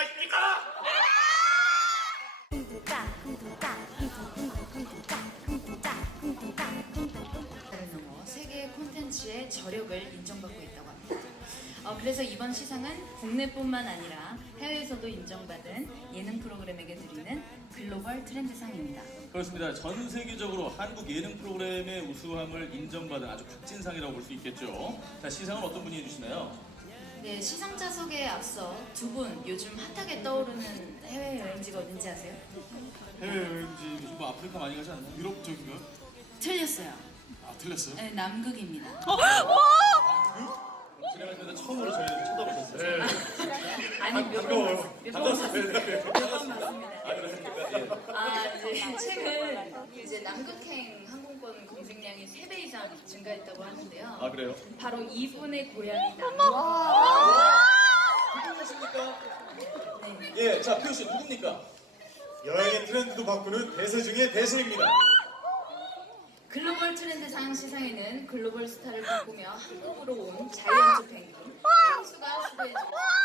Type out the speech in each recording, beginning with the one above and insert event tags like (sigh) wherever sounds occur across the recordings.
를 넘어 세계 콘텐츠의 저력을 인정받고 있다고 합니다. 어, 그래서 이번 시상은 국내뿐만 아니라 해외에서도 인정받은 예능 프로그램에게 드리는 글로벌 트렌드상입니다. 그렇습니다. 전 세계적으로 한국 예능 프로그램의 우수함을 인정받은 아주 값진 상이라고 볼 수 있겠죠. 자, 시상은 어떤 분이 해주시나요? 네, 시상자 소개에 앞서 두 분 요즘 핫하게 떠오르는 해외 여행지가 어딘지 아세요? 해외여행지 요즘 뭐 아프리카 많이 가지 않나요? 유럽 쪽인가요? 틀렸어요. 아 틀렸어요? 네, 남극입니다. (laughs) 지나가시면서 처음으로 저희를 쳐다보셨어요. 아니 몇번 몇번 맞습니다. 아 이제 최근 이제 남극행 항공권 검색량이 3배 이상 증가했다고 하는데요. 아, 그래요? 바로 이분의 고향이 남극. 누구십니까? 네. 예, 자, 피오 씨 누굽니까? 여행의 트렌드도 바꾸는 대세 중의 대세입니다. 글로벌 트렌드상 시상에는 글로벌 스타를 꿈꾸며 한국으로 온 자이언트 펭귄 펭수가 수고해주셨습니다.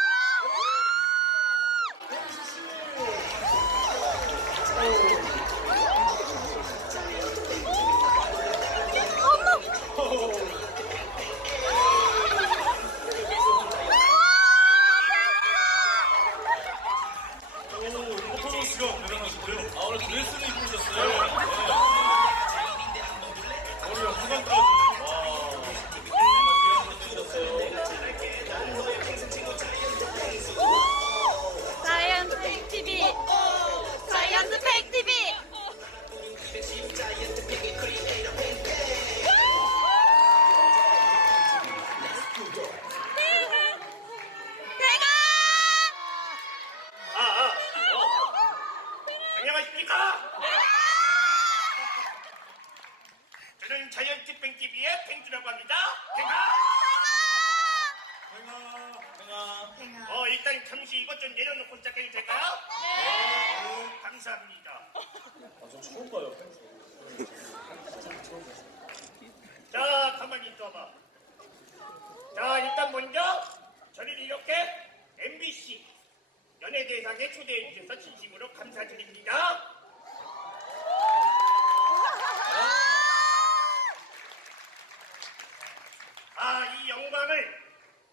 이 영광을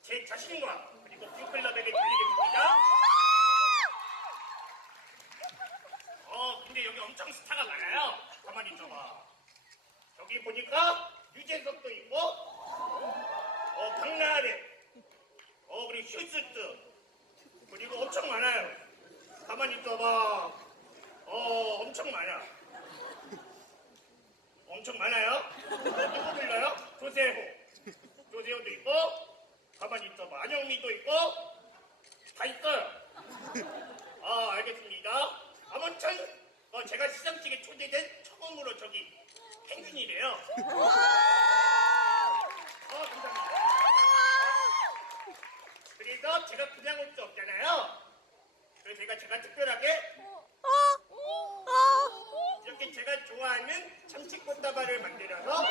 제 자신과 그리고 뷰클럽에게 돌리겠습니다. 어, 근데 여기 엄청 스타가 많아요. 가만히 있어봐. 여기 보니까 유재석도 있고, 어, 박나래, 어, 그리고 슈스트, 그리고 엄청 많아요. 가만히 있어봐. 어, 엄청 많아. 엄청 많아요. 누구 불러요? 조세호. 조세호도 있고, 가만히 있어봐. 안영미도 있고, 다 있어요. (laughs) 아, 알겠습니다. 아무튼, 어, 제가 시상식에 초대된 처음으로 저기 펭귄이래요. 어, 감사합니다. 그래서 제가 그냥 올 수 없잖아요. 그래서 제가 제가 특별하게 이렇게 제가 좋아하는 참치꽃다발을 만들어서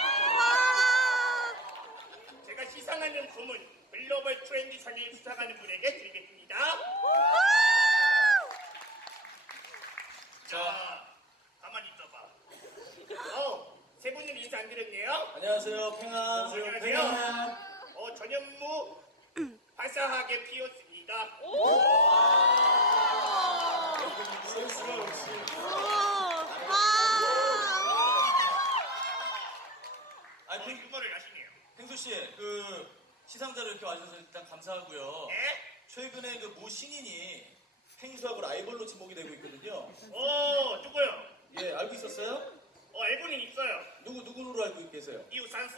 제가 시상하는 부문 글로벌 트렌드상을 수상하는 분에게 드리겠습니다. 자, 가만히 있어봐. 어, 세 분은 인사 안 드렸네요. 안녕하세요, 팽아. 안녕하세요. 어, 전현무 화사하게 피었습니다. 센스가 역시. 아니, 어, 팽, 유머를 아시네요. 팽수 씨, 그 시상자로 이렇게 와주셔서 일단 감사하고요. 네? 최근에 그 모 신인이 팽수하고 라이벌로 지목이 되고 있거든요. 어, 누구요? 예, 알고 있었어요? 어, 알고는 있어요. 누구 누구로 알고 계세요? 이우산소?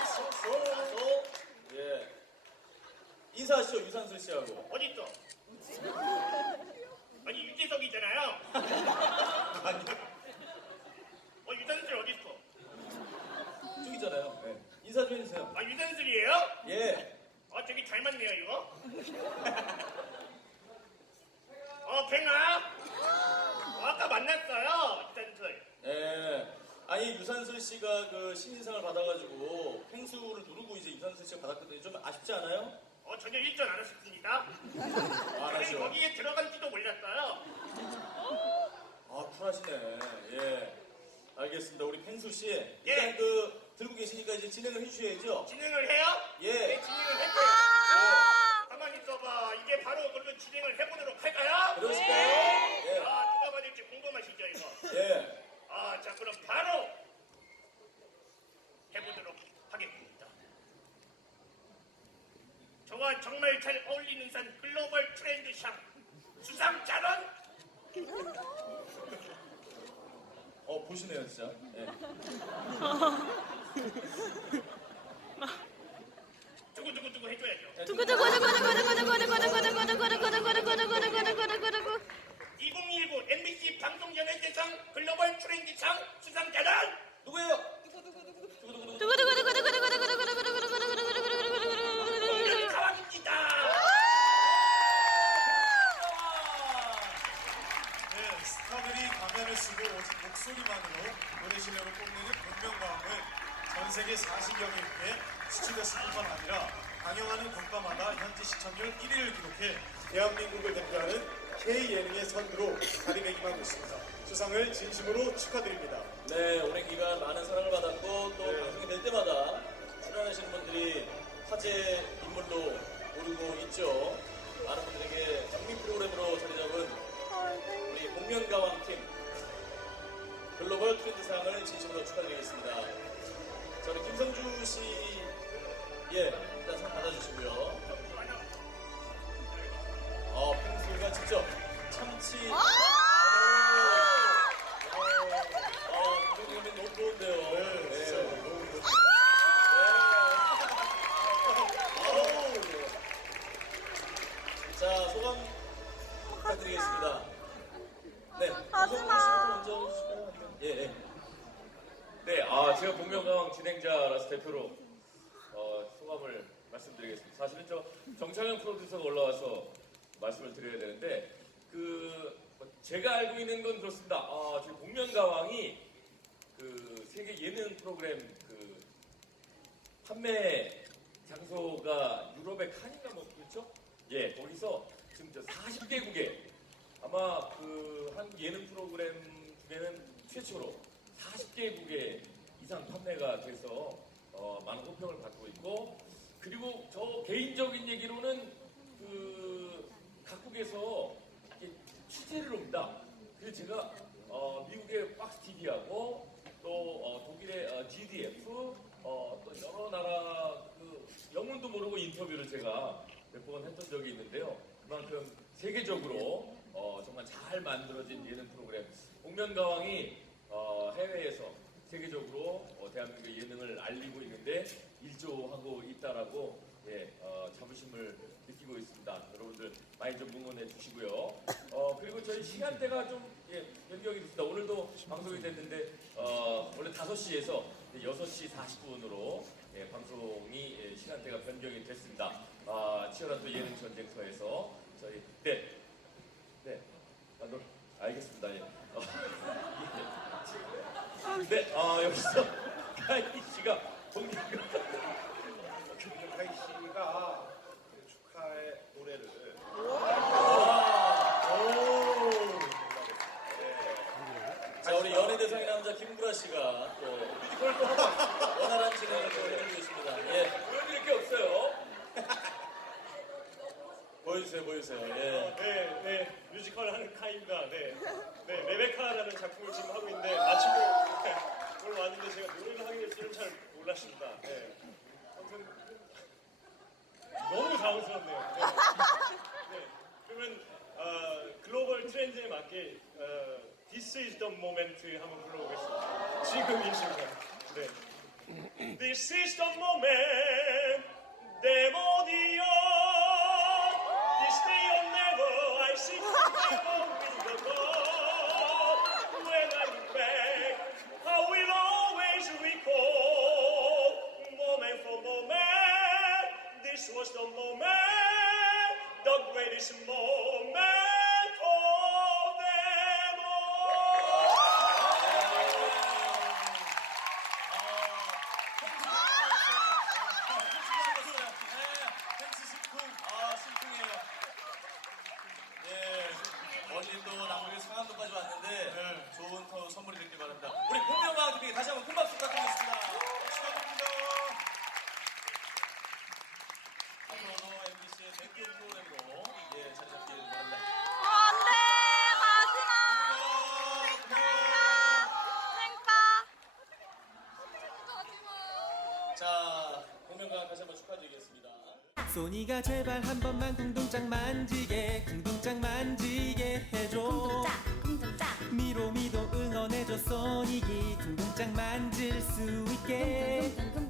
유산소. 예. 인사하시죠 유산슬 씨하고. 어딨어? 아니, 유재석이잖아요. (laughs) 아니 전혀 일전 안 하셨습니다. 아, 알았어요. 거기에 들어간지도 몰랐어요. 아 쿨하시네. 예. 알겠습니다. 우리 펜수씨. 예. 일단 그 들고 계시니까 이제 진행을 해주셔야죠. 진행을 해요? 예. 네, 진행을 할 거예요. 아! 가만히 있어봐. 이게 바로 그러면 진행을 해보도록 할까요? 그러실까요? 생선 글로벌 트렌드샵 수상자론 어 보시네요 진짜. 네. 예. 두구두구두구 해줘야죠. 두구두구 전 세계 40여 개국에 수출됐을 뿐만 아니라 방영하는 국가마다 현지 시청률 1위를 기록해 대한민국을 대표하는 K-예능의 선두로 자리매김하고 있습니다. 수상을 진심으로 축하드립니다. 네, 오랜 기간 많은 사랑을 받았고 또 네. 방송이 될 때마다 출연하시는 분들이 화제 인물로 오르고 있죠. 많은 분들에게 장미 프로그램으로 자리 잡은 우리 복면가왕 팀 글로벌 트렌드상을 진심으로 축하드리겠습니다. 김성주 씨, 예, 일단 상 받아주시고요. 어, 펭수가 직접 참치. 오! 아, 김성주 선배님 너무 좋은데요. 네, 진짜 너무 자, 소감 부탁드리겠습니다. 네. 하지마. 먼저 해주시면 예, 예. 네, 아, 제가 복면가왕 진행자라서 대표로 어, 소감을 말씀드리겠습니다. 사실은 저 정창현 프로듀서가 올라와서 말씀을 드려야 되는데 그 제가 알고 있는 건 그렇습니다. 아, 지금 복면가왕이 그 세계 예능 프로그램 그 판매 장소가 유럽의 칸인가 뭐 그렇죠? 예, 거기서 지금 저 40개국에 아마 그 한국 예능 프로그램 중에는 최초로 40 개국에 이상 판매가 돼서 어, 많은 호평을 받고 있고 그리고 저 개인적인 얘기로는 그 각국에서 취재를 옵니다. 그래서 제가 어, 미국의 박스 TV하고 또 어, 독일의 어, GDF 어, 또 여러 나라 그 영문도 모르고 인터뷰를 제가 몇 번 했던 적이 있는데요. 그만큼 세계적으로 어, 정말 잘 만들어진 예능 프로그램 복면가왕이 어, 해외에서 세계적으로 어, 대한민국의 예능을 알리고 있는데 일조하고 있다라고 예, 어, 자부심을 느끼고 있습니다. 여러분들 많이 좀 응원해 주시고요. 어, 그리고 저희 시간대가 좀 예, 변경이 됐습니다. 오늘도 방송이 됐는데 어, 원래 5시에서 6시 40분으로 예, 방송이 예, 시간대가 변경이 됐습니다. 아, 치열한 또 예능 전쟁터에서 저희 네, 네, 아, 너, 알겠습니다. 예. 어, 예. 네, 아, 여기서 (laughs) 카이 씨가 김영카이 씨가 축하의 노래를 자, 우리 연예대상의 남자 김구라 씨가 또 뮤지컬 또 하고 원활한 진행을 또 해주고 계십니다. 예. 보여드릴 게 없어요. 보여주세요, 보여주세요. 예. 네, 네, 뮤지컬 하는 카입니다. 네, 네, 레베카라는 작품을 지금 하고 있는데 마치고 (laughs) 오늘 왔는데 제가 노래를 하게 될 줄은 잘 몰랐습니다. 네, 아무튼 너무 당황스럽네요. 네. 네, 그러면 어, 글로벌 트렌드에 맞게 어, This is the moment 한번 불러보겠습니다. 지금 이 순간. 네. This is the moment, 데모디언. I 강남도까지 왔는데 네. 좋은 터 선물이 되길 바랍니다. 우리 팀에게 다시 한번 큰 박수 부탁드리겠습니다. 축하드립니다. 앞으로도 MBC의 대표 프로그램으로 예, 자리 잡길 바랍니다. 안돼 가지마 생파 자, 공명광 다시 한번 축하드리겠습니다. 소니가 제발 한 번만 궁둥짝 만지게 궁둥짝 만지게 해줘. 쿵둥짝 쿵둥짝 미로미도 응원해줘 소닉이 궁둥짝 만질 수 있게. 쿵둥쿵둥